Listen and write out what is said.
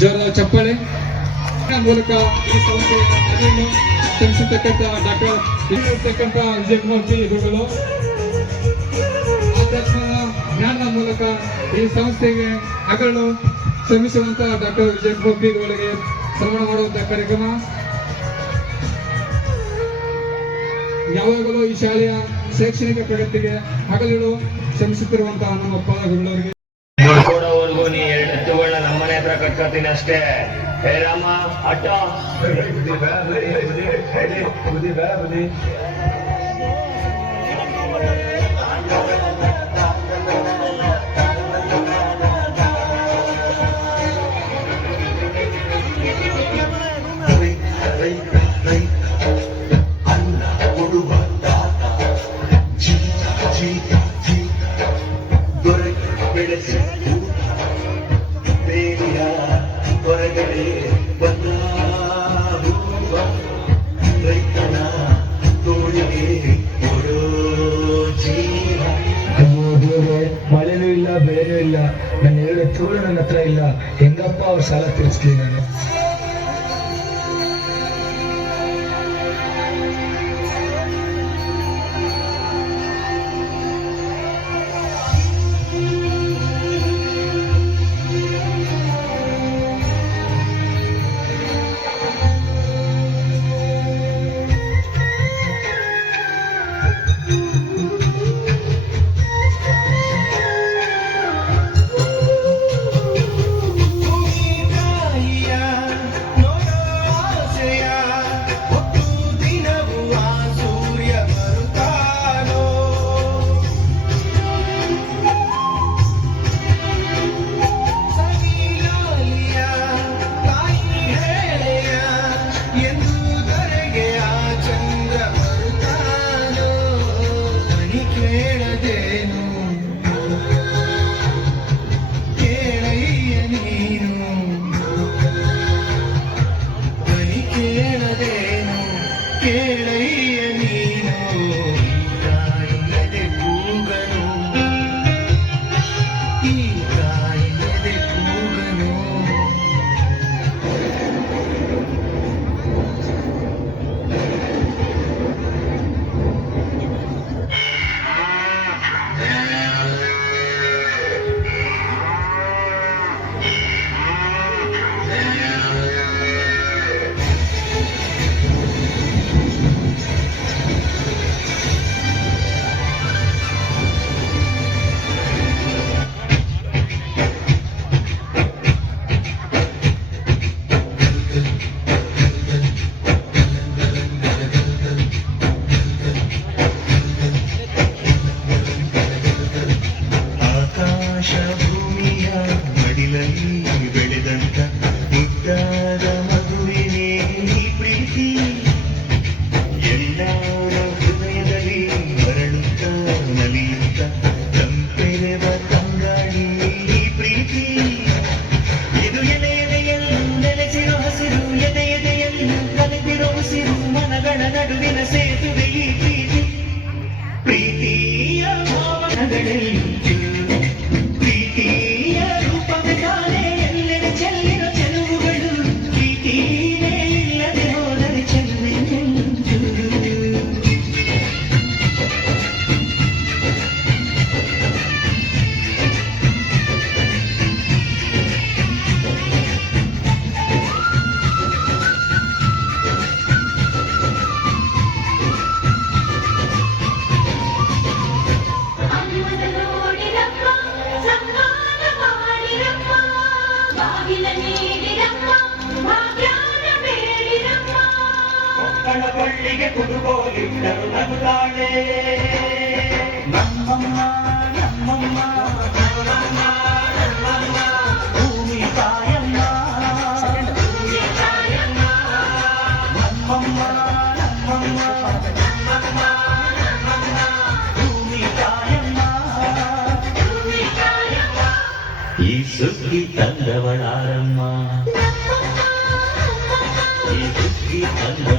ಜೋರಾದ ಚಪ್ಪಾಳೆ ಮೂಲಕ ಈ ಸಂಸ್ಥೆಯ ಅದನ್ನು ಶ್ರಮಿಸತಕ್ಕಂಥ ಡಾಕ್ಟರ್ ವಿಜಯಕುಮಾರ್ ಪಿ ಗುರುಗಳು ಆಧ್ಯಾತ್ಮದ ಜ್ಞಾನದ ಮೂಲಕ ಈ ಸಂಸ್ಥೆಗೆ ಹಗಲು ಶ್ರಮಿಸುವಂತಹ ಡಾಕ್ಟರ್ ವಿಜಯಕುಮಾರ್ ಪಿ ಗುರುಗಳಿಗೆ ಸನ್ಮಾನ ಮಾಡುವಂತಹ ಕಾರ್ಯಕ್ರಮ. ಯಾವಾಗಲೂ ಈ ಶಾಲೆಯ ಶೈಕ್ಷಣಿಕ ಪ್ರಗತಿಗೆ ಹಗಲಿಳು ಶ್ರಮಿಸುತ್ತಿರುವಂತಹ ನಮ್ಮ ಪಾದಗುರುಗಳವರಿಗೆ ಕೊಡೋವರೆಗೂ ನೀ 2 ಎತ್ತುಗಳನ್ನ ನಮ್ಮನೆ ಹತ್ರ ಕಟ್ಕೊತೀನಿ ಅಷ್ಟೇ. ಹೇ ರಾಮ ಅಡ್ಡ ಮಳೆನೂ ಇಲ್ಲ ಬೆಳೆನೂ ಇಲ್ಲ, ನನ್ನ 2 ಎತ್ತುಗಳು ನನ್ನ ಹತ್ರ ಇಲ್ಲ, ಹೆಂಗಪ್ಪ ಅವ್ರ ಸಾಲ ತೀರಿಸ್ಲಿ ನಾನು. ಕೊಳ್ಳಿಗೆ ಕುದುಗೋಲಿಟ್ಟರು ನಗುತ್ತಾಳೆ ನಮ್ಮಮ್ಮ ನಮ್ಮಮ್ಮ ನಮ್ಮಮ್ಮ ನಮ್ಮಮ್ಮ ಭೂಮಿ ತಾಯಮ್ಮ ನಮ್ಮಮ್ಮ ನಮ್ಮಮ್ಮ ನಮ್ಮಮ್ಮ ನಮ್ಮಮ್ಮ ಭೂಮಿ ತಾಯಮ್ಮ ಈ ಸುಗ್ಗಿ ತಂದವಳಾರಮ್ಮ ಈ ಸುಗ್ಗಿ ತಂದ